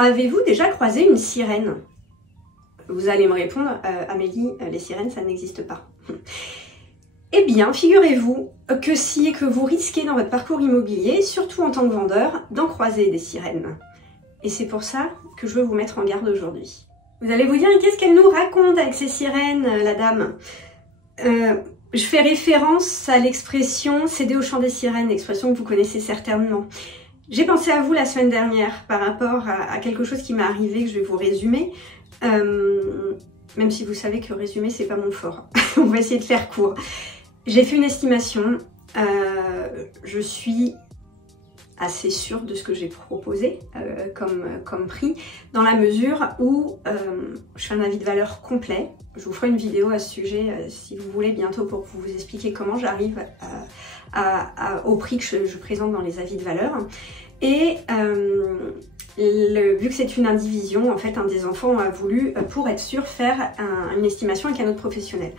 Avez-vous déjà croisé une sirène? Vous allez me répondre, Amélie, les sirènes, ça n'existe pas. Eh bien, figurez-vous que si que vous risquez dans votre parcours immobilier, surtout en tant que vendeur, d'en croiser des sirènes. Et c'est pour ça que je veux vous mettre en garde aujourd'hui. Vous allez vous dire, qu'est-ce qu'elle nous raconte avec ces sirènes, la dame? Je fais référence à l'expression « céder au chant des sirènes », expression que vous connaissez certainement. J'ai pensé à vous la semaine dernière par rapport à quelque chose qui m'est arrivé, que je vais vous résumer. Même si vous savez que résumer, c'est pas mon fort. On va essayer de faire court. J'ai fait une estimation. Je suis assez sûre de ce que j'ai proposé comme prix, dans la mesure où je fais un avis de valeur complet. Je vous ferai une vidéo à ce sujet, si vous voulez, bientôt, pour vous expliquer comment j'arrive au prix que je présente dans les avis de valeur. Et vu que c'est une indivision, en fait, un des enfants a voulu, pour être sûr, faire une estimation avec un autre professionnel.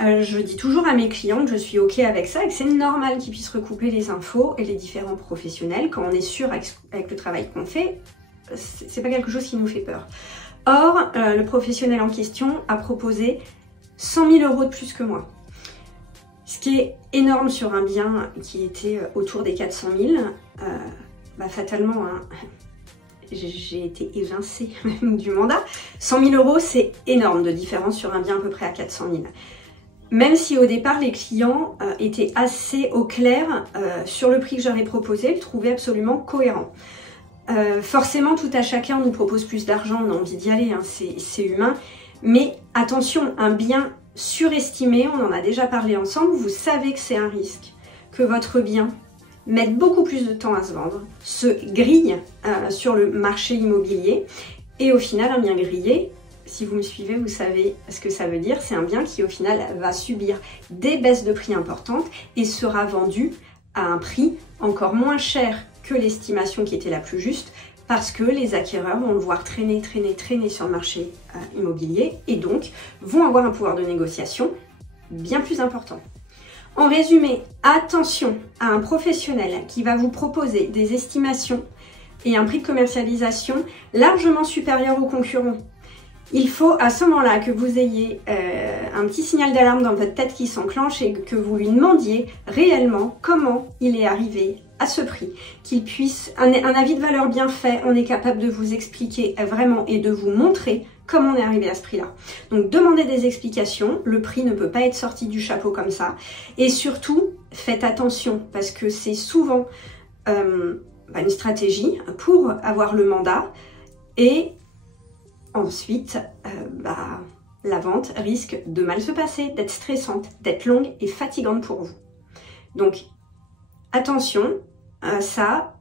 Je dis toujours à mes clients que je suis OK avec ça et que c'est normal qu'ils puissent recoupler les infos et les différents professionnels quand on est sûr avec le travail qu'on fait. C'est pas quelque chose qui nous fait peur. Or, le professionnel en question a proposé 100 000 € de plus que moi. Ce qui est énorme sur un bien qui était autour des 400 000. Fatalement, hein, j'ai été évincée du mandat. 100 000 €, c'est énorme de différence sur un bien à peu près à 400 000. Même si au départ, les clients étaient assez au clair sur le prix que j'aurais proposé, le trouvaient absolument cohérent. Forcément, tout à chacun nous propose plus d'argent, on a envie d'y aller, hein, c'est humain. Mais attention, un bien surestimé, on en a déjà parlé ensemble, vous savez que c'est un risque, que votre bien mette beaucoup plus de temps à se vendre, se grille sur le marché immobilier, et au final, un bien grillé, si vous me suivez, vous savez ce que ça veut dire, c'est un bien qui au final va subir des baisses de prix importantes et sera vendu à un prix encore moins cher que l'estimation qui était la plus juste, parce que les acquéreurs vont le voir traîner sur le marché immobilier et donc vont avoir un pouvoir de négociation bien plus important. En résumé, attention à un professionnel qui va vous proposer des estimations et un prix de commercialisation largement supérieur aux concurrents. Il faut à ce moment-là que vous ayez un petit signal d'alarme dans votre tête qui s'enclenche et que vous lui demandiez réellement comment il est arrivé à ce prix, qu'il puisse, un avis de valeur bien fait, on est capable de vous expliquer vraiment et de vous montrer comment on est arrivé à ce prix-là. Donc demandez des explications, le prix ne peut pas être sorti du chapeau comme ça. Et surtout, faites attention parce que c'est souvent une stratégie pour avoir le mandat et ensuite la vente risque de mal se passer, d'être stressante, d'être longue et fatigante pour vous. Donc attention à ça.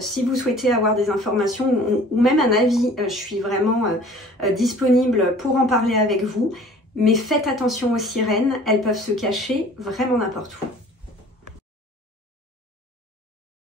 Si vous souhaitez avoir des informations ou même un avis, je suis vraiment disponible pour en parler avec vous. Mais faites attention aux sirènes, elles peuvent se cacher vraiment n'importe où.